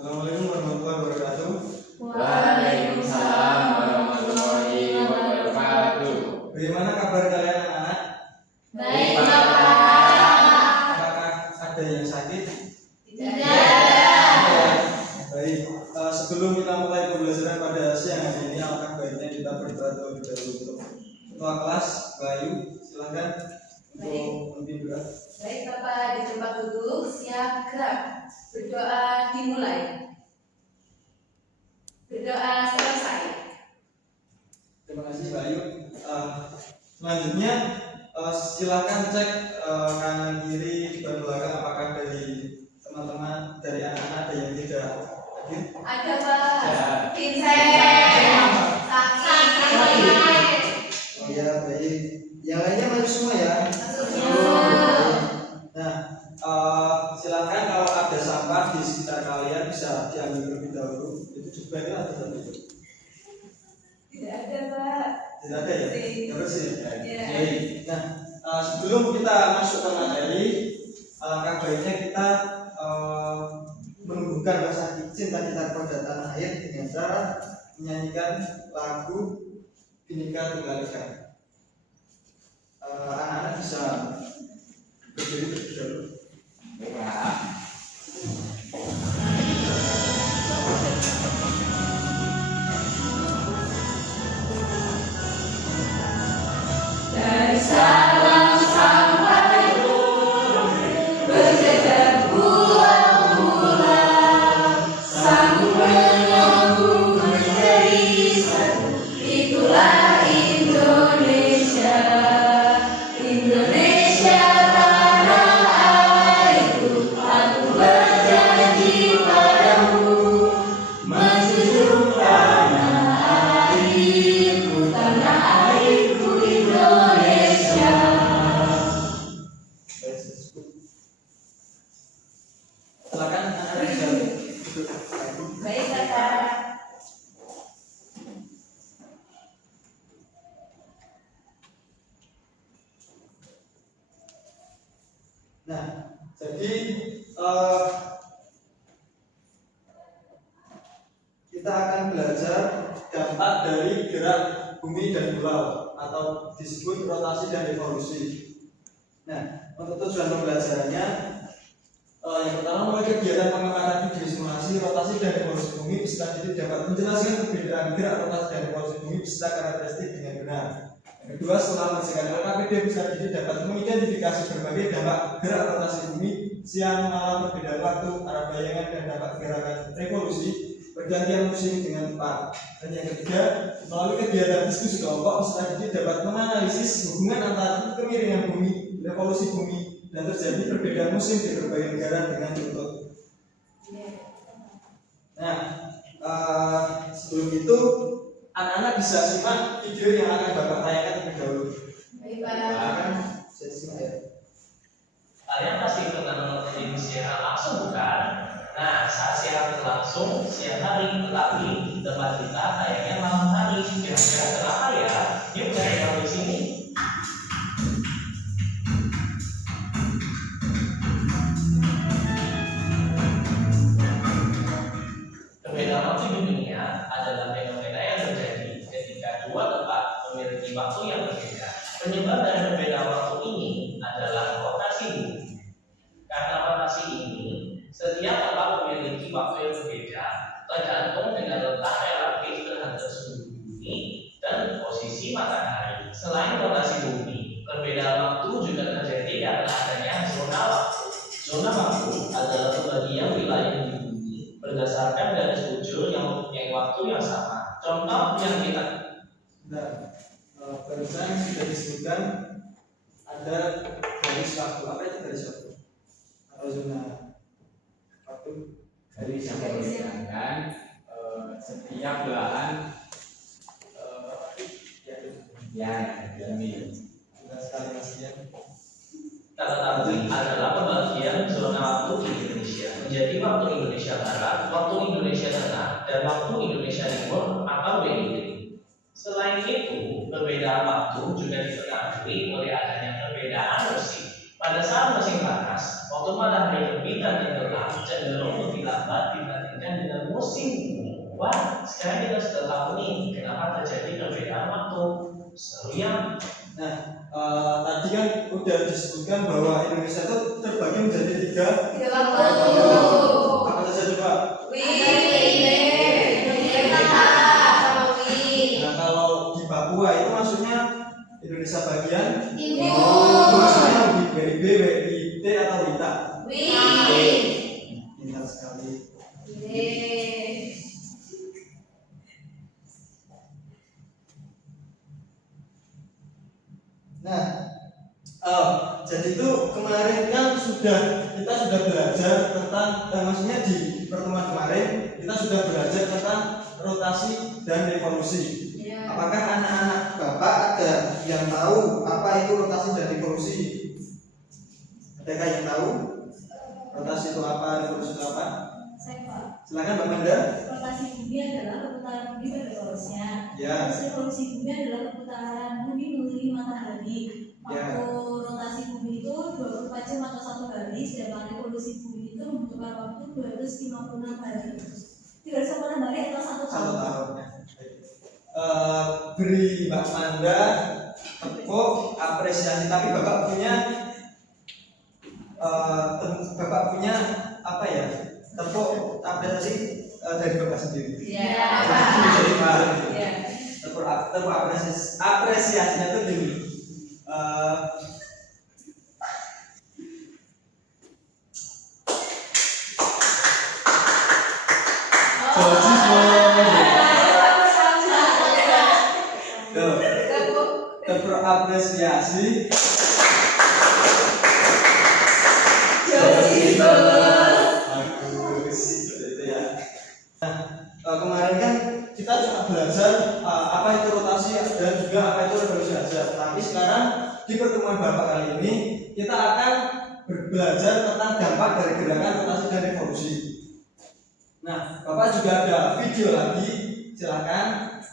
Assalamualaikum warahmatullahi wabarakatuh. Waalaikumsalam warahmatullahi wabarakatuh. Bagaimana kabar kalian anak-anak? Baik, Bapak. Apakah ada yang sakit? Tidak. Baik. Sebelum kita mulai pembelajaran pada siang hari ini, alangkah baiknya kita berdoa terlebih dahulu untuk ketua kelas Bayu. Silakan untuk memimpin doa. Baik Bapak, di tempat duduk, siap gerak. Berdoa dimulai. Berdoa selesai. Terima kasih Bayu. Selanjutnya silakan cek kanan kiri depan belakang apakah dari teman-teman dari anak-anak ada yang tidak hadir. Ada Pak. Ya. Vincent. Sakit. Oh ya, baik. Yang lainnya masuk semua ya. Nah, silakan kalau ada sampah di sekitar kalian bisa diambil terlebih dahulu. Itu juga ada tadi. Tidak ada Pak. Tidak ada ya? Bersih. Bersih. Ya. Baik. Nah, sebelum kita masuk ke materi, alangkah baiknya kita menumbuhkan rasa cinta kita kepada tanah air dengan cara menyanyikan lagu Bhinneka Tunggal Ika. Anak-anak bisa berdiri terlebih dahulu. Dari Sabang sampai Merauke, berjejer pulau-pulau, sanggup menyambung menjadi satu. Itulah Indonesia, Indonesia tanah airku. Aku berjanji padamu, menjunjung tanah airku, tanah airku Indonesia. Silakan anak-anak bisa duduk. Baik Bapak. Nah, jadi kita akan belajar dampak dari gerak bumi dan pulau atau disebut rotasi dan revolusi. Nah, untuk tujuan pembelajarannya, yang pertama mulai kegiatan pengamatan video simulasi rotasi dan revolusi bumi beserta jadi dapat menjelaskan perbedaan gerak rotasi dan revolusi bumi beserta karakteristik dengan benar. Yang kedua, setelah mengerjakan LKPD bisa jadi dapat mengidentifikasi berbagai dampak gerak rotasi bumi siang malam perbedaan waktu arah bayangan dan dampak gerakan revolusi pergantian musim dengan tepat. Dan yang ketiga, melalui kegiatan diskusi kelompok bisa jadi dapat menganalisis hubungan antara kemiringan bumi, revolusi bumi, dan terjadi perbedaan musim di berbagai negara dengan contoh. Nah, sebelum itu anak-anak bisa simak video yang akan Bapak tayangkan terlebih dahulu. Baik Pak. Silakan, saya simak ya. Kalian pasti pernah menonton TV siaran langsung bukan? Nah, saat siaran berlangsung siang hari, tetapi tempat kita tayangnya malam hari. Kira-kira kenapa ya? Yuk cari tahu di sini. Perbedaan waktu di dunia adalah fenomena yang terjadi ketika dua tempat memiliki waktu yang berbeda. Penyebab dari perbedaan waktu ini adalah rotasi bumi. Karena rotasi ini, setiap tempat memiliki waktu yang berbeda, tergantung dengan letak relatif terhadap suhu bumi dan posisi matahari. Selain rotasi bumi, perbedaan waktu juga terjadi karena adanya zona waktu. Zona waktu adalah pembagian wilayah di bumi berdasarkan garis bujur yang mempunyai waktu yang sama. Contoh yang kita Nah, barusan sudah disebutkan ada garis waktu. Apa itu garis waktu? Atau zona waktu? Garis yang membedakan setiap belahan ya demi. Sudah sekali Mas ya. tetapi adalah pembagian zona waktu di Indonesia menjadi waktu Indonesia Barat, waktu Indonesia Tengah, dan waktu Indonesia Timur atau WIT. Selain itu, perbedaan waktu juga dipengaruhi oleh adanya perbedaan musim. Pada saat musim panas, waktu matahari terbit dan tenggelam cenderung lebih lambat dibandingkan tadi kan udah disebutkan bahwa Indonesia itu terbagi menjadi tiga waktu. apa saja coba? Nah kalau di Papua itu maksudnya Indonesia bagian maksudnya WIB, WIT atau WITA? Pintar sekali. Nah, jadi itu kemarin kan kita sudah belajar tentang maksudnya di pertemuan kemarin kita sudah belajar tentang rotasi dan revolusi. Apakah anak-anak Bapak ada yang tahu apa itu rotasi dan revolusi? Adakah yang tahu rotasi itu apa, revolusi itu apa? Silakan Mbak Manda. Rotasi bumi adalah perputaran bumi pada porosnya. Ya. Revolusi bumi adalah perputaran bumi mengelilingi matahari. Ya. Waktu rotasi bumi itu 24 jam atau 1 hari, sedangkan revolusi bumi itu membutuhkan waktu 256 hari. 356 hari atau 1 tahun. 1 tahun. Beri Mbak Manda tepuk apresiasi. Tapi Bapak punya apa ya? Tepuk apresiasi dari Bapak sendiri. Jadi kemarin tepuk apresiasinya itu gini. Terapresiasi. Bagus itu ya. Nah, kemarin kan kita cuma belajar apa itu rotasi dan juga apa itu revolusi aja. Tapi sekarang di pertemuan Bapak kali ini kita akan belajar tentang dampak dari gerakan rotasi dan revolusi. Nah, Bapak juga ada video lagi. Silakan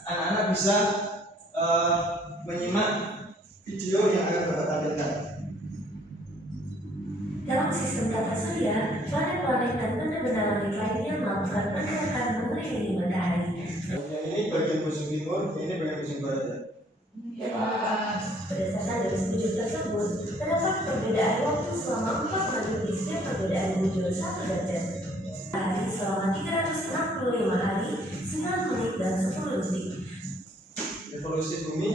anak-anak bisa menyimak video yang akan Bapak tampilkan. Dalam sistem tata surya, planet-planet dan benda-benda langit lainnya melakukan pergerakan mengelilingi matahari. Yang ini bagian ujung timur, ini bagian ujung barat ya. Berdasarkan garis bujur tersebut, terdapat perbedaan waktu selama 4 menit di setiap perbedaan bujur 1 derajat. Hari selama 365 hari, 9 menit dan 10 detik. Revolusi bumi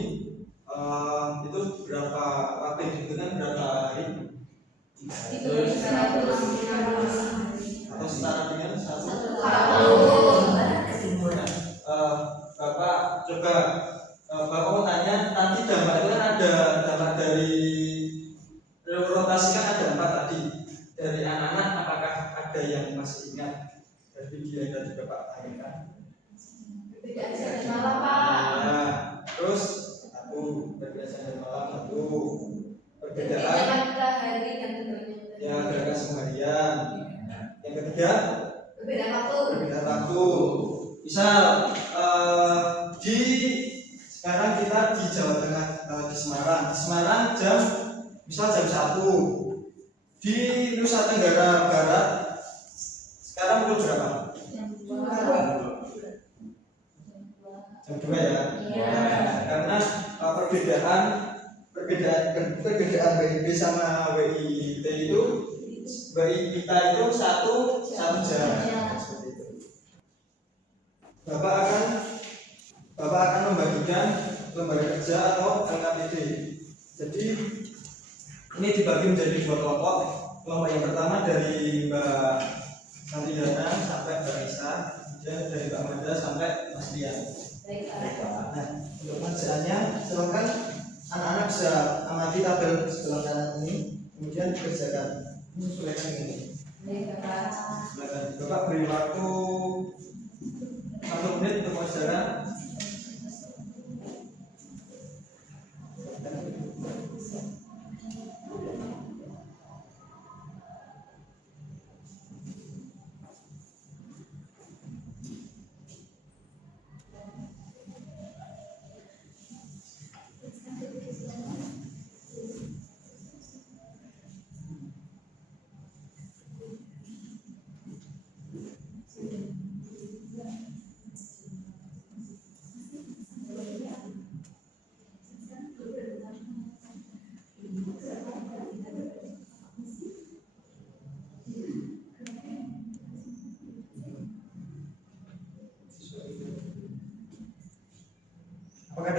itu berapa waktu yang dibutuhkan berapa hari? Atau setara dengan 1 Tahun barat ke timur. Bapak coba Bapak mau tanya tadi dampak itu kan ada dampak dari rotasi kan ada 4 tadi. Dari anak-anak apakah ada yang masih ingat dari video yang tadi Bapak tanyakan? Nah, terus berbeda siang dan malam satu perbedaan ya gerakan seharian. Yang ketiga perbedaan waktu. Misal sekarang kita di Jawa Tengah, di Semarang jam 1 di Nusa Tenggara Barat sekarang pukul berapa? Jam 2 ya. Karena perbedaan WIB sama WIT itu WITA itu satu jam. Seperti itu. Bapak akan membagikan lembaga kerja atau LKPD. Jadi ini dibagi menjadi 2 kelompok. Kelompok yang pertama dari Mbak Santiana sampai Mbak Isa, kemudian dari Mbak Manda sampai Mas Rian. Nah, untuk pengerjaannya silakan anak-anak bisa amati tabel sebelah kanan ini, kemudian dikerjakan. Menyesuaikan ini. Silakan. Bapak beri waktu 1 menit untuk pengerjaan.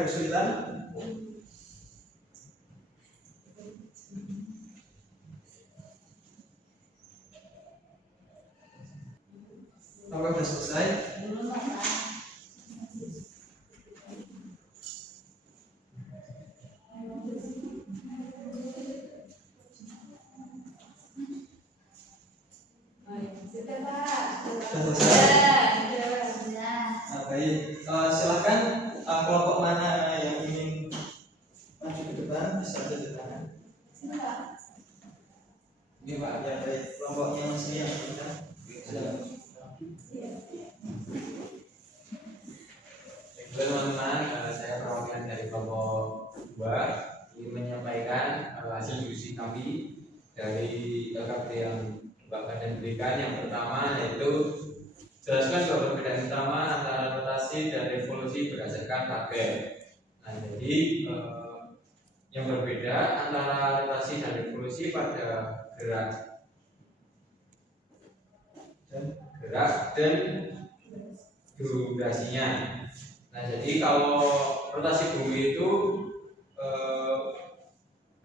kesulitan? Apa sudah selesai? Sudah Pak. Sudah selesai? Sudah. Nah, baik. Silakan kelompok mana yang ingin maju ke depan bisa angkat tangan. Sini Pak. Ini Pak. Ya baik. Kelompoknya yang sini yang kita. Silakan. Teman-teman, saya perwakilan dari kelompok 2 ingin menyampaikan hasil diskusi kami dari LKP yang Bapak dan berikan. Yang pertama yaitu jelaskan bahwa perbedaan utama antara rotasi dan revolusi berdasarkan tabel. Nah, jadi yang berbeda antara rotasi dan revolusi pada gerak dan durasinya. Nah, jadi kalau rotasi bumi itu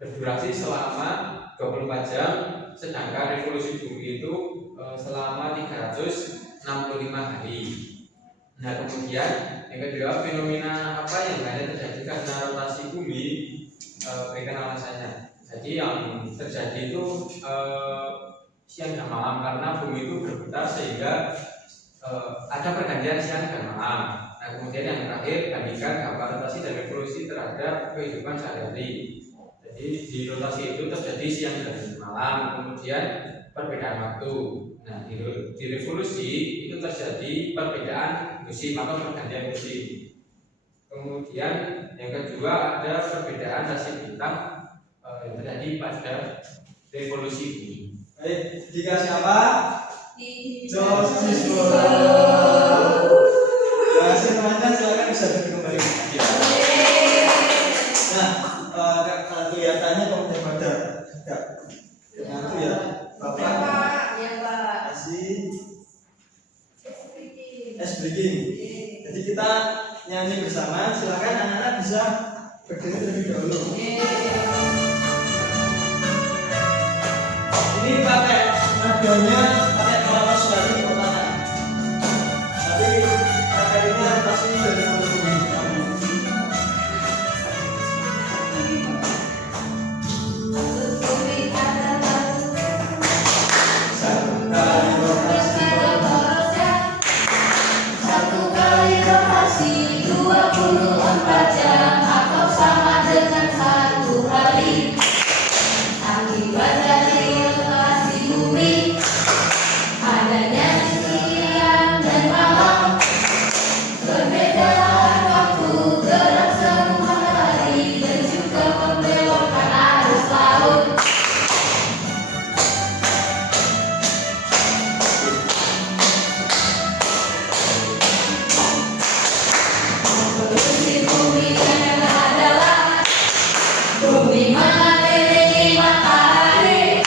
berdurasi selama 24 jam, sedangkan revolusi bumi itu selama 365 hari. Nah, kemudian yang kedua, fenomena apa yang hanya terjadi karena rotasi bumi, berikan alasannya. Jadi yang terjadi itu siang dan malam, karena bumi itu berputar sehingga ada pergantian siang dan malam. Nah, kemudian yang terakhir, bandingkan dampak rotasi dan revolusi terhadap kehidupan sehari-hari. Jadi di rotasi itu terjadi siang dan malam, kemudian perbedaan waktu. Nah, di revolusi itu terjadi perbedaan musim atau pergantian musim. Kemudian yang kedua ada perbedaan rasi bintang yang terjadi pada revolusi bumi. Baik, dikasih apa? George Hasil teman-teman silakan bisa duduk kembali. Nah, kelihatannya kok udah pada enggak ngantuk ya, Bapak. Ya Pak. Kasih es breaking. Jadi kita nyanyi bersama. Silakan anak-anak bisa berdiri terlebih dahulu. Ini pakai nadanya pakai kata suara di kota. Tapi pakai ini kan pasti dari bumi. Satu kali rotasi 24 jam atau sama dengan 1 hari. Akibat dari rotasi bumi adanya siang dan malam, perbedaan waktu gerak semu matahari dan juga membelokkan arus laut. Revolusi bumi adalah bumi mengelilingi matahari.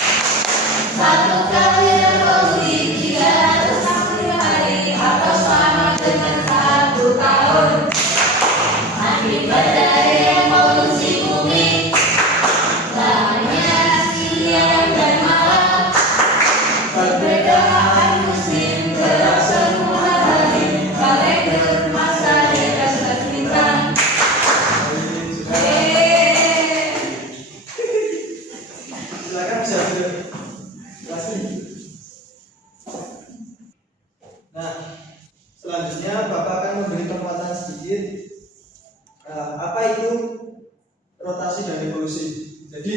Satu kali revolusi 360 hari atau sama dengan 1 tahun. Akibat dari revolusi bumi lamanya siang dan malam, perbedaan musim, gerak semu matahari, kalender, masa dan gas bintang. Silakan bisa duduk. Kasih. Nah, selanjutnya Bapak akan memberi penguatan sedikit. Apa itu rotasi dan revolusi? Jadi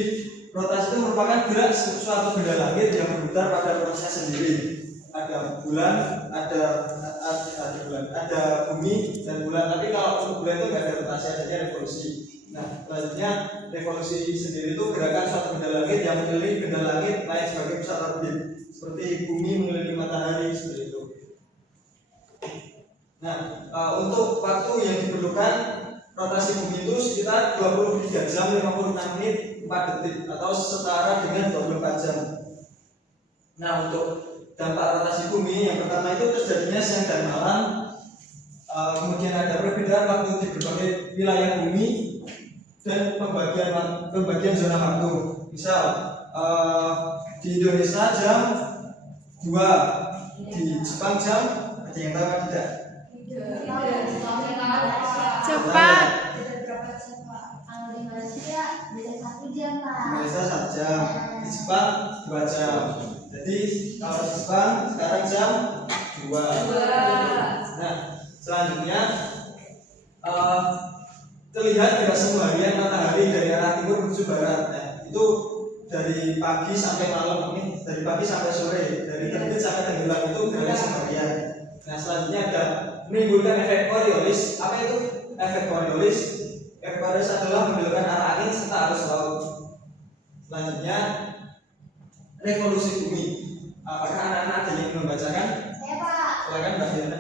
rotasi itu merupakan gerak suatu benda langit yang berputar pada prosesnya sendiri. Ada bulan, ada bumi dan bulan. Tapi kalau untuk bulan itu nggak ada rotasi, adanya revolusi. Nah, selanjutnya revolusi sendiri itu gerakan suatu benda langit yang mengelilingi benda langit lain sebagai pusat orbit, seperti bumi mengelilingi matahari seperti itu. Nah, untuk waktu yang diperlukan rotasi bumi itu sekitar 23 jam 56 menit 4 detik atau setara dengan 24 jam. Nah, untuk dampak rotasi bumi yang pertama itu terjadinya siang dan malam kemudian ada perbedaan waktu di berbagai wilayah bumi dan pembagian zona waktu. Misal di Indonesia jam 2, di Jepang jam, ada yang tahu atau tidak? Cepat. Kalau di Malaysia bisa 1 jam Di Pak. Malaysia 1 jam, di Jepang 2 jam. Jadi kalau di Jepang sekarang jam 2. Nah, selanjutnya terlihat gerhana harian matahari dari arah timur menuju barat. Nah, itu dari pagi sampai malam, ini dari pagi sampai sore, dari terbit sampai tenggelam itu gerhana harian. Nah, selanjutnya ada menimbulkan efek Coriolis. Apa itu efek Coriolis? Efek Coriolis adalah membelokkan arah angin serta arus laut. Selanjutnya revolusi bumi. Apakah anak-anak ada yang belum membacakan? Saya Pak. Silakan Mbak Diana.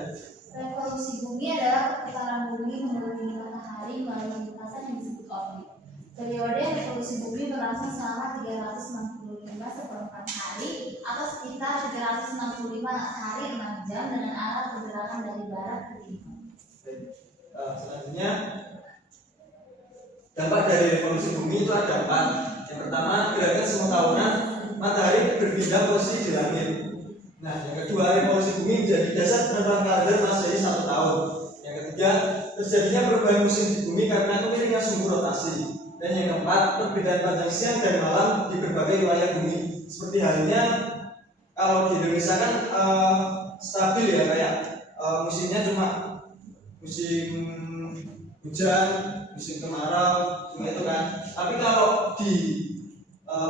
Revolusi bumi adalah perputaran bumi mengelilingi matahari melalui lintasan yang disebut orbit. Periode revolusi bumi berlangsung selama 365 seperempat hari atau sekitar 365 hari 6 jam dengan arah pergerakan dari barat ke timur. Selanjutnya dampak dari revolusi bumi itu ada 4. Yang pertama, gerakan semua tahunan matahari berpindah posisi di langit. Nah, yang kedua, revolusi bumi menjadi dasar penentuan kalender Masehi 1 tahun. Yang ketiga, terjadinya perubahan musim di bumi karena kemiringan sumbu rotasi. Dan yang keempat, perbedaan panjang siang dan malam di berbagai wilayah bumi. Seperti halnya kalau di Indonesia kan stabil ya, kayak musimnya cuma musim hujan, musim kemarau, cuma itu kan. Tapi kalau di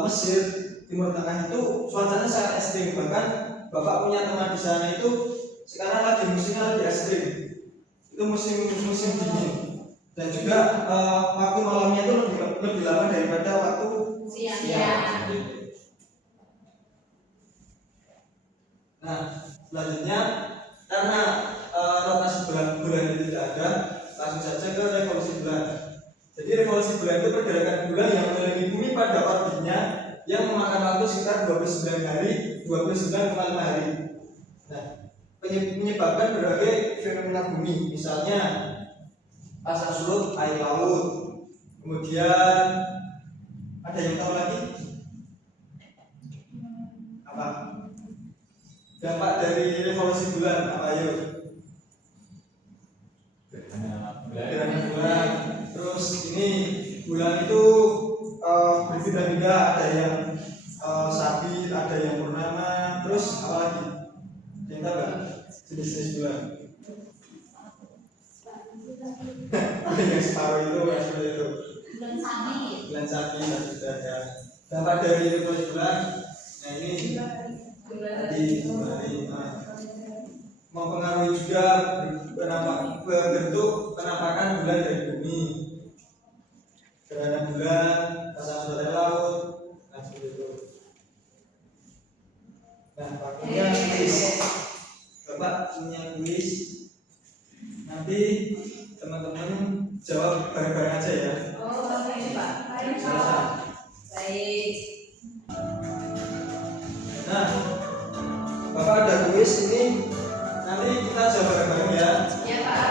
Mesir, Timur Tengah itu cuacanya sangat ekstrim. Bahkan Bapak punya teman di sana itu sekarang lagi musimnya lebih ekstrim. Itu musim dingin. Dan juga waktu malamnya itu lebih lama daripada waktu siang. Nah, selanjutnya karena rotasi bulan itu tidak ada, langsung saja ke revolusi bulan. Jadi revolusi bulan itu pergerakan bulan yang mengelilingi bumi pada orbitnya yang memakan waktu sekitar 29 hari, 29,5 hari. Nah, menyebabkan berbagai fenomena bumi, misalnya pasang surut air laut. Kemudian ada yang tahu lagi? Apa? Dampak dari revolusi bulan apa yuk? Gerhana bulan. Terus ini bulan itu berbeda-beda, ada yang sabit, ada yang purnama. Terus apa lagi? Yang tahu nggak? Jenis-jenis bulan. Ada yang separuh itu, yang seperti itu. Bulan sabit dan sudah ada. Dampak dari revolusi bulan. Nah ini di Bali mempengaruhi juga bentuk penampakan bulan dari bumi, gerhana bulan, pasang surut air laut, nah seperti itu. Nah, waktunya kuis. Bapak punya kuis. Nanti teman-teman jawab bareng-bareng aja ya. Oh, oke Pak. Baik. Nah, Bapak ada kuis ini. Nanti kita jawab bareng-bareng ya. Ya Pak.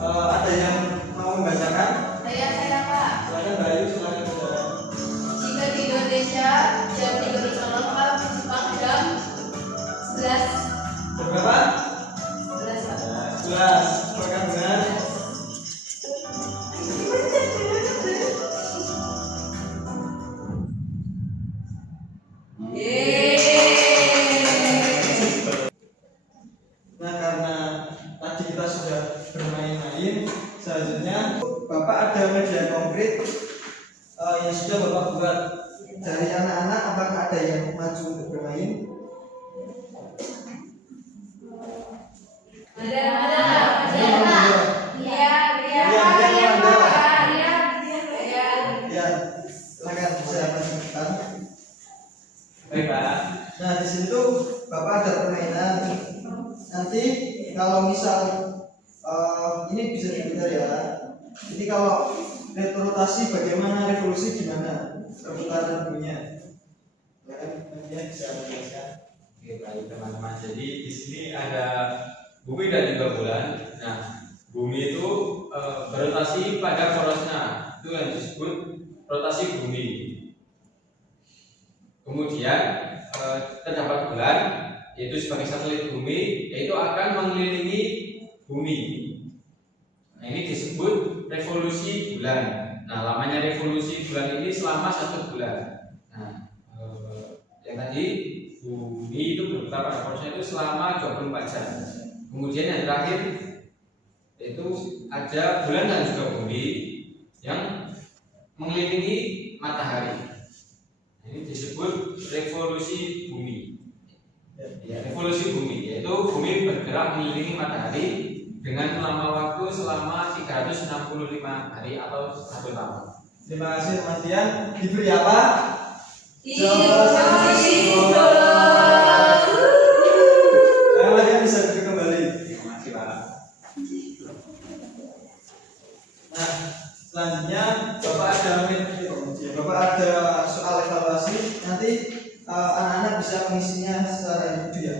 Ada yang mau membacakan? Saya Pak. Silakan Mbak Ayu, silakan saudara. Jika di Indonesia jam 3.04, di Jepang jam 11. Berapa? 11 Pak. 11. Apakah benar? Nah, karena tadi kita sudah bermain-main, selanjutnya Bapak ada media konkret yang sudah Bapak buat. Dari anak-anak, apakah ada yang maju untuk bermain? Ada. Ya, silakan saya persilakan. Baik Pak. Nah, di sini tuh Bapak ada permainan. Nanti kalau misal ini bisa diputar ya. Jadi kalau rotasi bagaimana, revolusi gimana, perputaran buminya. Ya kan, nanti bisa menjelaskan. Oke baik teman-teman. Jadi di sini ada bumi dan juga bulan. Nah, bumi itu berotasi pada porosnya, itu yang disebut rotasi bumi. Kemudian terdapat bulan, yaitu sebagai satelit bumi, yaitu akan mengelilingi bumi. Nah, ini disebut revolusi bulan. Nah, lamanya revolusi bulan ini selama 1 bulan. Nah, yang tadi bumi itu berputar pada porosnya itu selama 24 jam. Kemudian yang terakhir itu ada bulan dan juga bumi yang mengelilingi matahari. Nah, ini disebut revolusi bumi. Ya, revolusi bumi, yaitu bumi bergerak mengelilingi matahari dengan lama waktu selama 365 hari atau 1 tahun. Terima kasih Mas Dian. Diberi apa? Kalian bisa duduk kembali. Terima kasih Pak. Nah, selanjutnya Bapak ada soal evaluasi. Nanti anak-anak bisa mengisinya secara individu ya.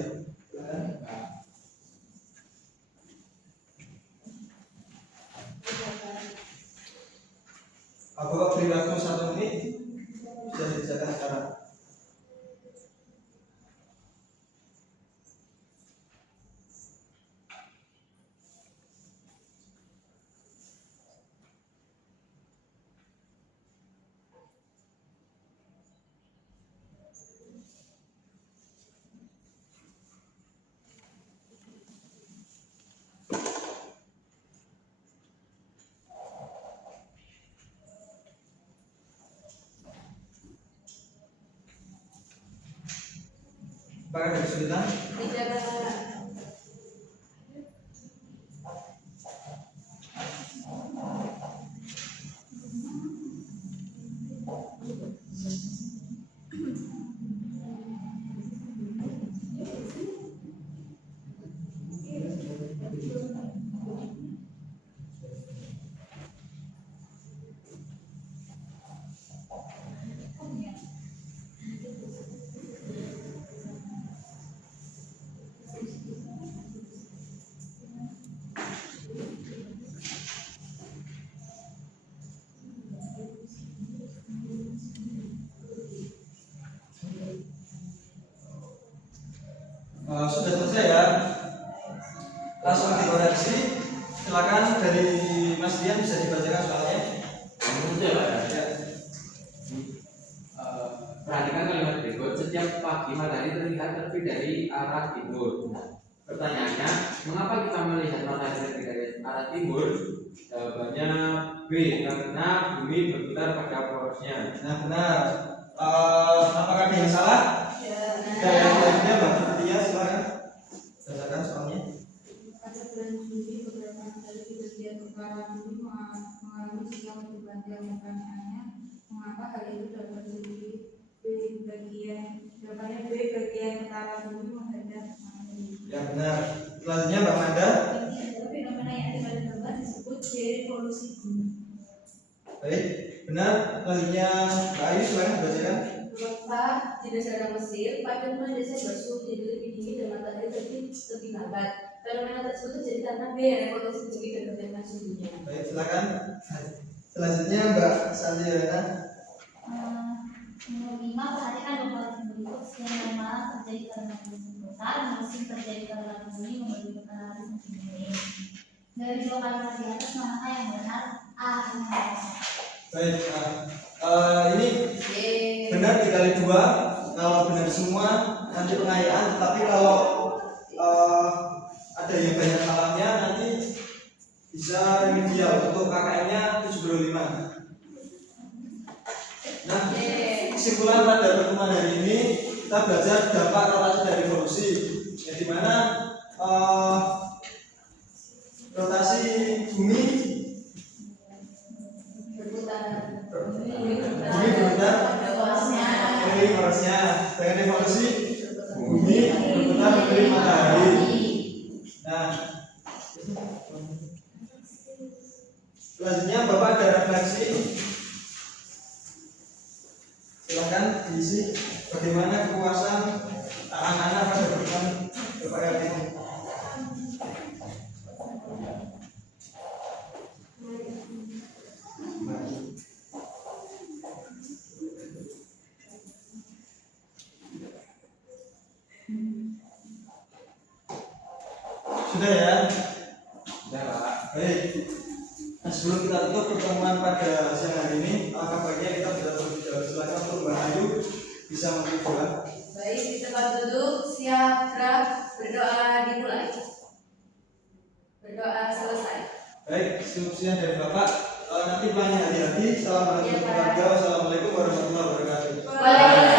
Bapak beri waktu 1 menit. Bisa dikerjakan sekarang. Apakah ada kesulitan? Sudah selesai ya? Langsung dikoreksi. Silakan dari Mas Dian bisa dibacakan soalnya. Sudah Pak ya. Perhatikan kalimat berikut. Setiap pagi matahari terlihat terbit dari arah timur. Pertanyaannya, mengapa kita melihat matahari terbit dari arah timur? Jawabannya B, karena bumi berputar pada porosnya. Nah, benar. Apakah ada yang salah? Dan yang lainnya Bapak Fatia, silakan bacakan soalnya. Pada bulan Juli beberapa matahari di bagian utara bumi mengalami siang berbanding. Pertanyaannya, mengapa hal itu dapat terjadi? Jawabannya B, bagian utara bumi menghadap matahari. Ya benar. Selanjutnya Mbak Manda. Ini adalah fenomena yang ada pada gambar disebut revolusi bumi. Baik, benar. Selanjutnya Mbak Ayu, silakan bacakan. Gempa di negara Mesir pada bulan Desember suhu jadi lebih dingin dan matahari lebih lambat. Fenomena tersebut terjadi karena B, revolusi bumi dan perbedaan suhunya. Baik, silakan. Selanjutnya Mbak Sandiana. Nomor 5, perhatikan beberapa berikut. Siang dan malam terjadi karena bumi berputar, musim terjadi karena bumi memberi matahari sendiri. Dari 2 kalimat di atas, manakah yang benar? A. Yang benar. Baik, ini benar dikali 2. Kalau benar semua nanti pengayaan, tapi kalau ada yang banyak salahnya nanti bisa remedial. Untuk KKM-nya 75. Nah, kesimpulan pada pertemuan hari ini kita belajar dampak rotasi dari revolusi, ya, di mana rotasi bumi berputar mengelilingi porosnya, dengan revolusi bumi berputar mengelilingi matahari. Nah, selanjutnya Bapak ada refleksi. Silakan diisi bagaimana kepuasan anak-anak pada pertemuan Bapak RT ini. Sudah ya? Sudah Pak. Baik. Nah, sebelum kita tutup pertemuan pada siang hari ini, alangkah baiknya kita sudah terlebih dahulu. Silakan untuk Mbak Ayu bisa memberi doa. Baik, di tempat duduk, siap gerak, berdoa dimulai. Berdoa selesai. Baik, cukup sekian dari Bapak. Nanti banyak hati-hati. Assalamualaikum warahmatullahi wabarakatuh. Waalaikumsalam.